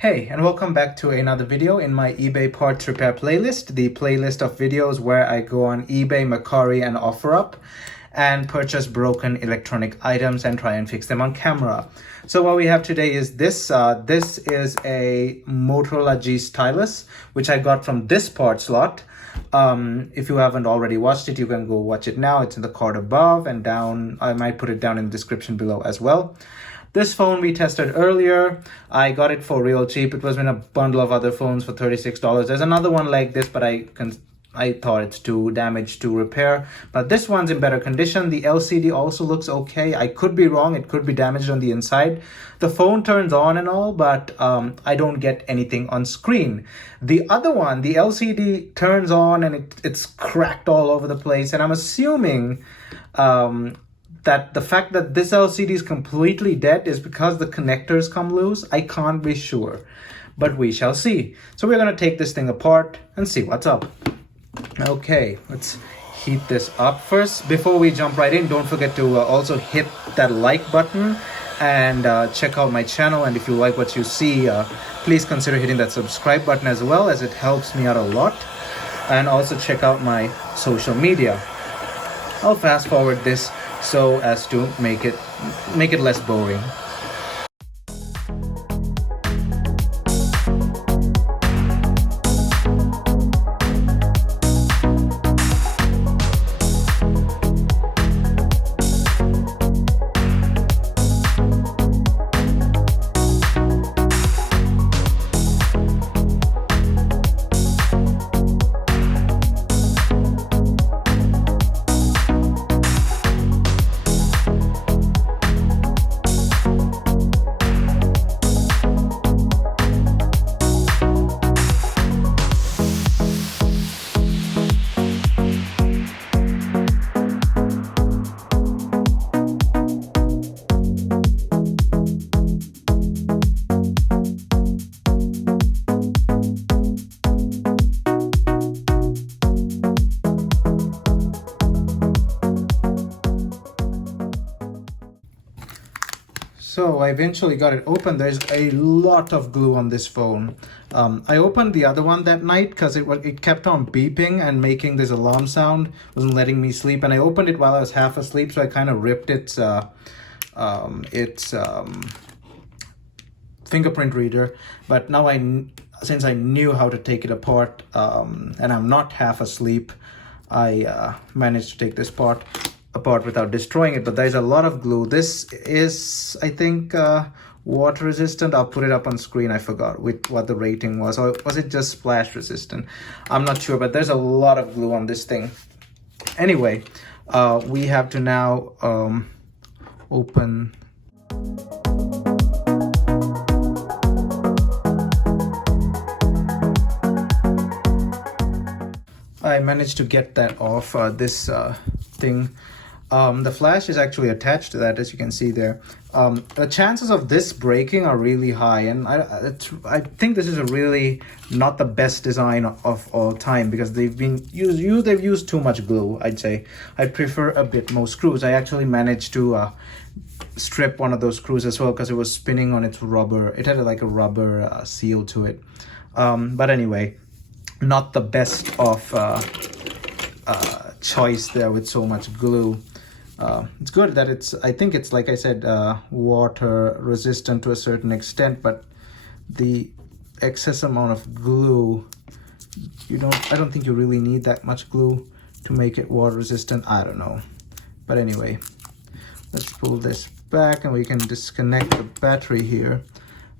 Hey, and welcome back to another video in my eBay parts repair playlist, the playlist of videos where I go on eBay, Mercari, and OfferUp and purchase broken electronic items and try and fix them on camera. So what we have today is this. This is a Motorola G Stylus, which I got from this parts lot. If you haven't already watched it, you can go watch it now. It's in the card above and down. I might put it down in the description below as well. This phone we tested earlier. I got it for real cheap. It was in a bundle of other phones for $36. There's another one like this, but I thought it's too damaged to repair. But this one's in better condition. The LCD also looks okay. I could be wrong. It could be damaged on the inside. The phone turns on and all, but I don't get anything on screen. The other one, the LCD turns on and it's cracked all over the place. And I'm assuming that the fact that this LCD is completely dead is because the connectors come loose. I can't be sure, but we shall see. So we're going to take this thing apart and see what's up. Okay, let's heat this up first. Before we jump right in, don't forget to also hit that like button and check out my channel. And if you like what you see, please consider hitting that subscribe button as well, as it helps me out a lot. And also check out my social media. I'll fast forward this so as to make it less boring. So I eventually got it open. There's a lot of glue on this phone. I opened the other one that night because it kept on beeping and making this alarm sound, wasn't letting me sleep. And I opened it while I was half asleep, so I kind of ripped its fingerprint reader. But now since I knew how to take it apart, and I'm not half asleep, I managed to take this apart without destroying it. But there's a lot of glue. This is, I think, water resistant. I'll put it up on screen. I forgot what the rating was, or was it just splash resistant? I'm not sure, but there's a lot of glue on this thing. Anyway, we have to now open. I managed to get that off this thing. The flash is actually attached to that, as you can see there. The chances of this breaking are really high, and I think this is a really not the best design of all time, because they've used too much glue, I'd say. I prefer a bit more screws. I actually managed to strip one of those screws as well, because it was spinning on its rubber. It had like a rubber seal to it. But anyway, not the best of choice there with so much glue. It's good that I think it's, like I said, water resistant to a certain extent, but the excess amount of glue, I don't think you really need that much glue to make it water resistant. I don't know. But anyway, let's pull this back and we can disconnect the battery here,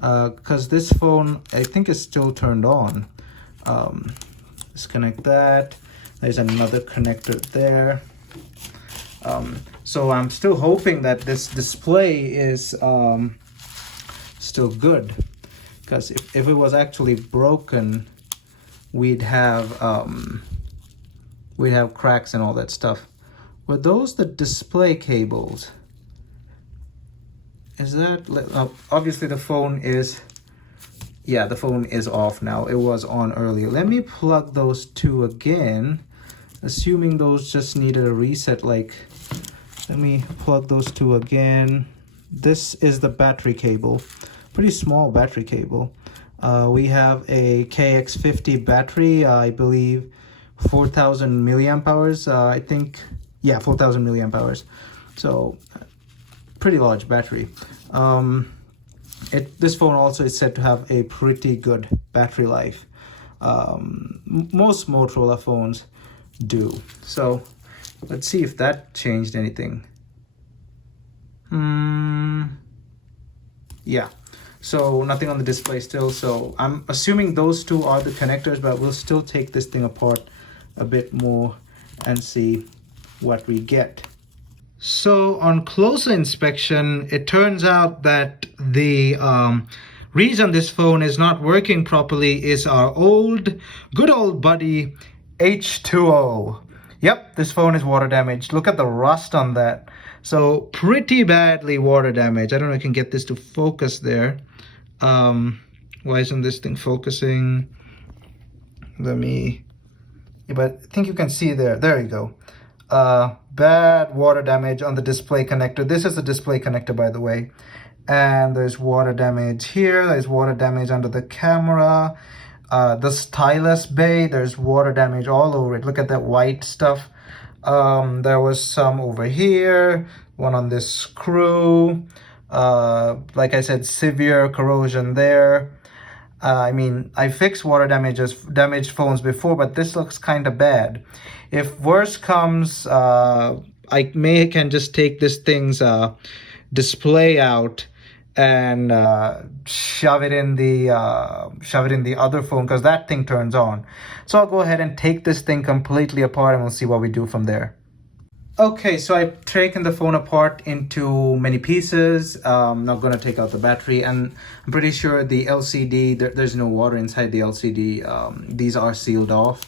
because this phone, I think, is still turned on. Disconnect that. There's another connector there. So I'm still hoping that this display is still good, because if it was actually broken, we'd have cracks and all that stuff. Were those the display cables? Is that obviously the phone is, yeah, the phone is off now. It was on earlier. Let me plug those two again, assuming those just needed a reset. Like, let me plug those two again. This is the battery cable, pretty small battery cable. We have a KX50 battery, I believe 4,000 milliamp hours. I think, yeah, 4,000 milliamp hours. So pretty large battery. This phone also is said to have a pretty good battery life. Most Motorola phones do. So let's see if that changed anything. Yeah, so nothing on the display still. So I'm assuming those two are the connectors, but we'll still take this thing apart a bit more and see what we get. So on closer inspection, it turns out that the reason this phone is not working properly is our good old buddy H2O. Yep, this phone is water damaged. Look at the rust on that. So pretty badly water damaged. I don't know if I can get this to focus there. Why isn't this thing focusing? Yeah, but I think you can see there. There you go. Bad water damage on the display connector. This is the display connector, by the way. And there's water damage here. There's water damage under the camera. The stylus bay, there's water damage all over it. Look at that white stuff. There was some over here, one on this screw. Like I said, severe corrosion there. I mean, I fixed damaged phones before, but this looks kind of bad. If worse comes, I can just take this thing's display out and shove it in the other phone, because that thing turns on. So I'll go ahead and take this thing completely apart and we'll see what we do from there. Okay, so I've taken the phone apart into many pieces. I'm not going to take out the battery, and I'm pretty sure the LCD, there's no water inside the LCD. These are sealed off.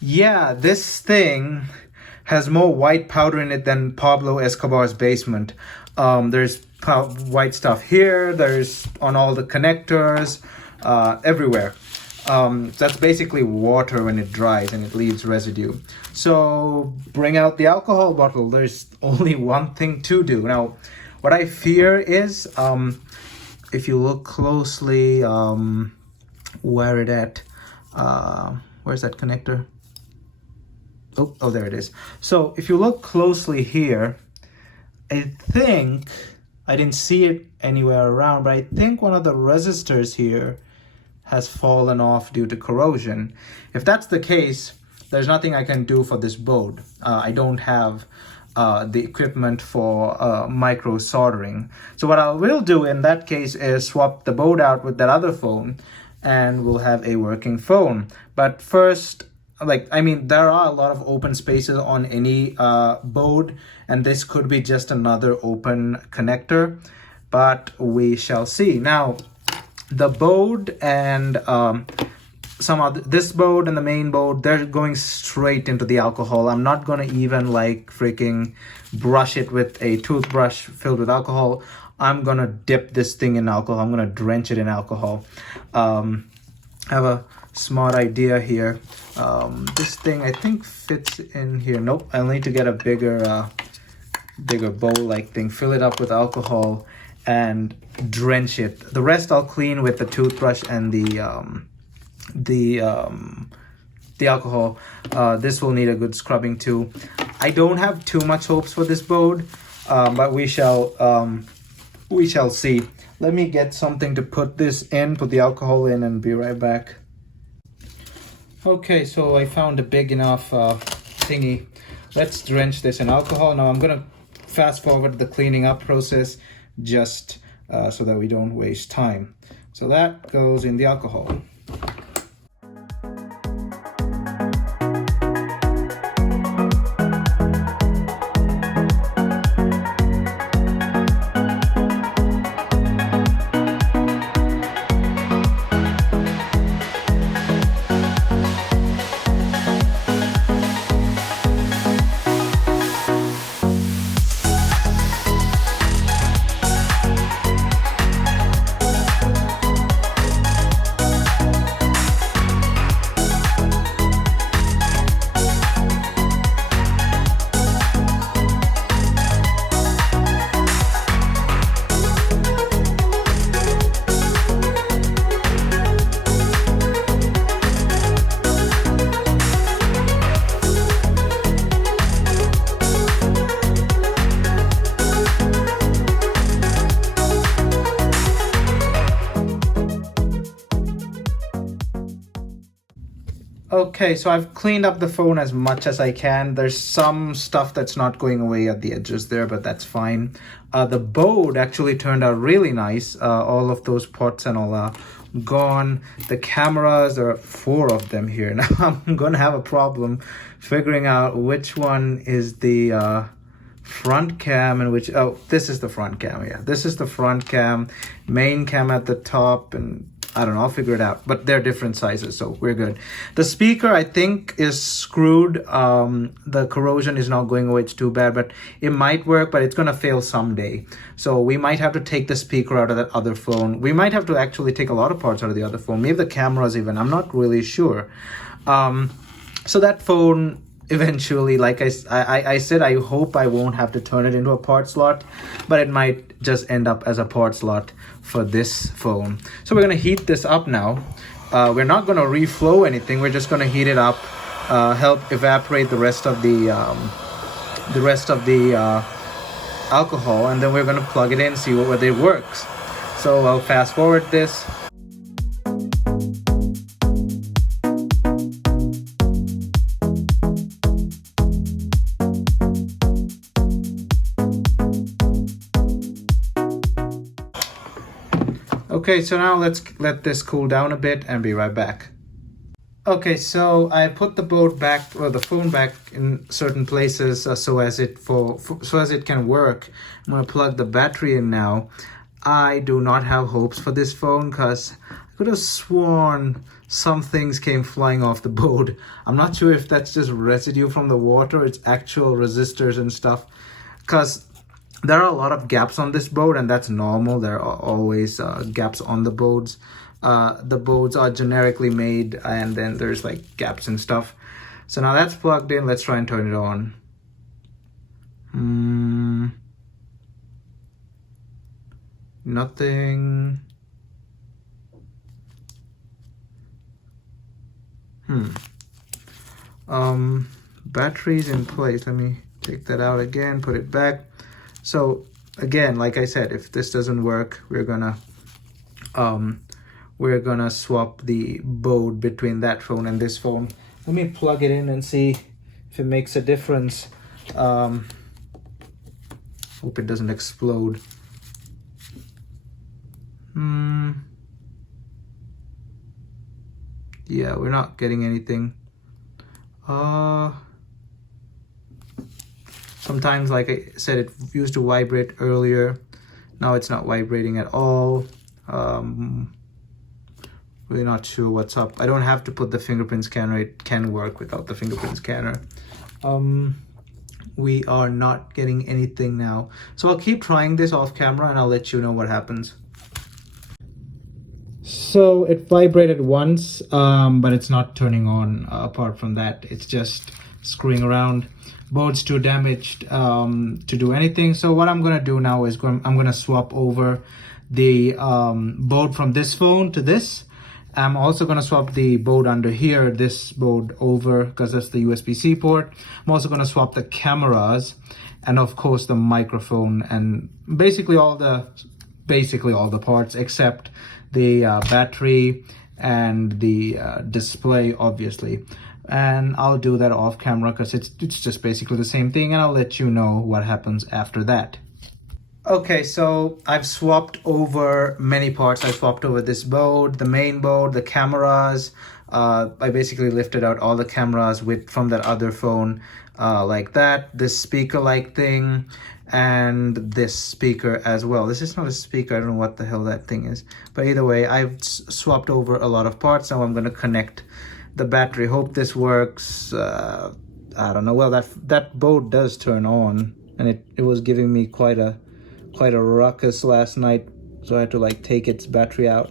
Yeah, this thing has more white powder in it than Pablo Escobar's basement. There's white stuff here, there's on all the connectors, everywhere. That's basically water when it dries and it leaves residue. So bring out the alcohol bottle. There's only one thing to do. Now, what I fear is, if you look closely, where's that connector? Oh, there it is. So if you look closely here, I think, I didn't see it anywhere around, but I think one of the resistors here has fallen off due to corrosion. If that's the case, there's nothing I can do for this board. I don't have the equipment for micro soldering. So what I will do in that case is swap the board out with that other phone and we'll have a working phone. But first, there are a lot of open spaces on any board, and this could be just another open connector, but we shall see. Now, the board and this board and the main board, they're going straight into the alcohol. I'm not gonna even freaking brush it with a toothbrush filled with alcohol. I'm gonna dip this thing in alcohol. I'm gonna drench it in alcohol. I have a smart idea here. This thing I think fits in here. Nope, I'll need to get a bigger bowl-like thing, fill it up with alcohol and drench it. The rest I'll clean with the toothbrush and the alcohol. This will need a good scrubbing too. I don't have too much hopes for this board, but we shall see. Let me get something to put the alcohol in, and be right back. Okay, so I found a big enough thingy. Let's drench this in alcohol. Now I'm gonna fast forward the cleaning up process just so that we don't waste time. So that goes in the alcohol. Okay, so I've cleaned up the phone as much as I can. There's some stuff that's not going away at the edges there, but that's fine. The board actually turned out really nice. All of those pots and all are gone. The cameras, there are 4 of them here. Now I'm gonna have a problem figuring out which one is the front cam and which, oh, this is the front cam. Yeah, this is the front cam, main cam at the top, and I don't know, I'll figure it out, but they're different sizes, so we're good. The speaker, I think, is screwed. The corrosion is not going away, it's too bad, but it might work, but it's gonna fail someday. So we might have to take the speaker out of that other phone. We might have to actually take a lot of parts out of the other phone, maybe the cameras even, I'm not really sure. So that phone, eventually, like I said, I hope I won't have to turn it into a part slot, but it might just end up as a part slot for this phone. So we're gonna heat this up now. We're not gonna reflow anything. We're just gonna heat it up, help evaporate the rest of the alcohol, and then we're gonna plug it in, see whether it works. So I'll fast forward this. Okay, so now let's let this cool down a bit and be right back. Okay, so I put the board back, or the phone back in certain places so as it can work. I'm gonna plug the battery in now. I do not have hopes for this phone because I could have sworn some things came flying off the board. I'm not sure if that's just residue from the water, it's actual resistors and stuff, because there are a lot of gaps on this board, and that's normal. There are always gaps on the boards. The boards are generically made, and then there's like gaps and stuff. So now that's plugged in. Let's try and turn it on. Nothing. Battery's in place. Let me take that out again, put it back. So again, like I said, if this doesn't work, we're gonna swap the board between that phone and this phone. Let me plug it in and see if it makes a difference. Hope it doesn't explode. Yeah, we're not getting anything. Sometimes, like I said, it used to vibrate earlier. Now it's not vibrating at all. Really not sure what's up. I don't have to put the fingerprint scanner. It can work without the fingerprint scanner. We are not getting anything now. So I'll keep trying this off camera and I'll let you know what happens. So it vibrated once, but it's not turning on. Apart from that, it's just screwing around. Board's too damaged to do anything. So what I'm gonna do now is I'm gonna swap over the board from this phone to this. I'm also gonna swap the board under here, this board over, because that's the USB-C port. I'm also gonna swap the cameras and of course the microphone and basically all the parts except the battery and the display, obviously. And I'll do that off camera because it's just basically the same thing, and I'll let you know what happens after that. Okay, so I've swapped over many parts. I swapped over this board, the main board, the cameras. I basically lifted out all the cameras from that other phone like that, this speaker-like thing, and this speaker as well. This is not a speaker, I don't know what the hell that thing is. But either way, I've swapped over a lot of parts. Now I'm gonna connect the battery. Hope this works. I don't know. Well, that board does turn on, and it was giving me quite a ruckus last night, so I had to like take its battery out.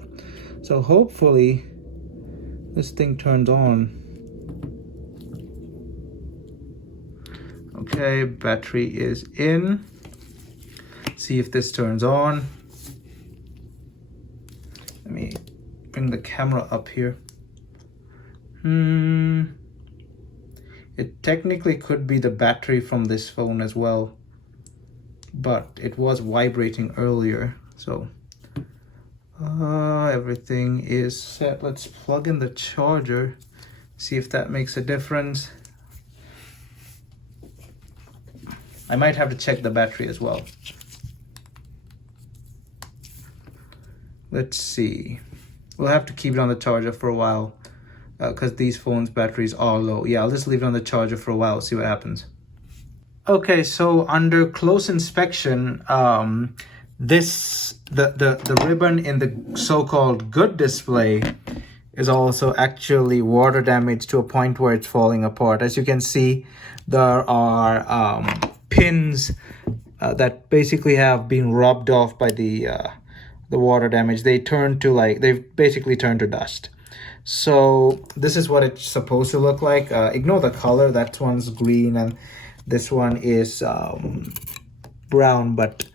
So hopefully this thing turns on. Okay, battery is in. See if this turns on. Let me bring the camera up here. It technically could be the battery from this phone as well, but it was vibrating earlier. So everything is set. Let's plug in the charger, See if that makes a difference. I might have to check the battery as well. Let's see. We'll have to keep it on the charger for a while because these phones' batteries are low. Yeah, I'll just leave it on the charger for a while, see what happens. Okay, so under close inspection, the ribbon in the so-called good display is also actually water damaged to a point where it's falling apart. As you can see, there are pins that basically have been rubbed off by the water damage. They've basically turned to dust. So this is what it's supposed to look like. Ignore the color. That one's green and this one is brown. But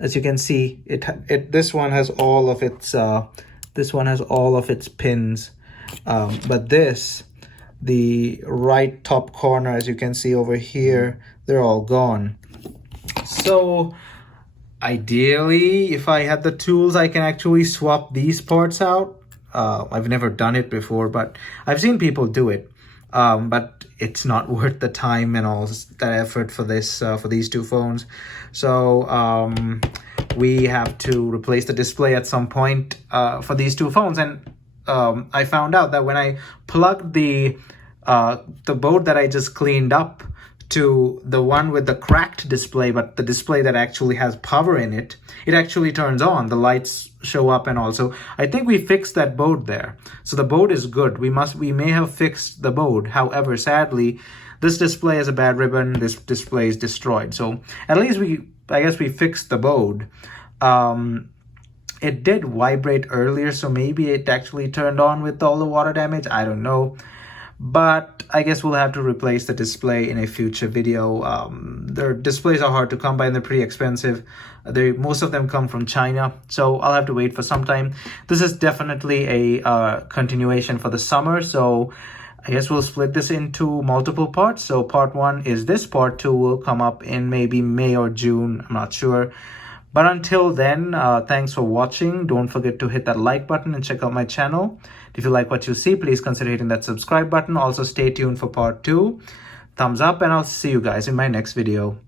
as you can see, this one has all of its pins. But the right top corner, as you can see over here, they're all gone. So ideally, if I had the tools, I can actually swap these parts out. I've never done it before, but I've seen people do it. But it's not worth the time and all that effort for these two phones. So we have to replace the display at some point for these two phones. And I found out that when I plugged the board that I just cleaned up to the one with the cracked display, but the display that actually has power in it, it actually turns on. The lights show up and also I think we fixed that board there. So the board is good. We may have fixed the board. However, sadly, this display is a bad ribbon. This display is destroyed. So at least I guess we fixed the board. It did vibrate earlier, so maybe it actually turned on with all the water damage. I don't know. But I guess we'll have to replace the display in a future video. Their displays are hard to come by and they're pretty expensive. Most of them come from China, so I'll have to wait for some time. This is definitely a continuation for the summer, so I guess we'll split this into multiple parts. So part 1 is this, part 2 will come up in maybe May or June, I'm not sure. But until then, thanks for watching. Don't forget to hit that like button and check out my channel. If you like what you see, please consider hitting that subscribe button. Also, stay tuned for part 2. Thumbs up, and I'll see you guys in my next video.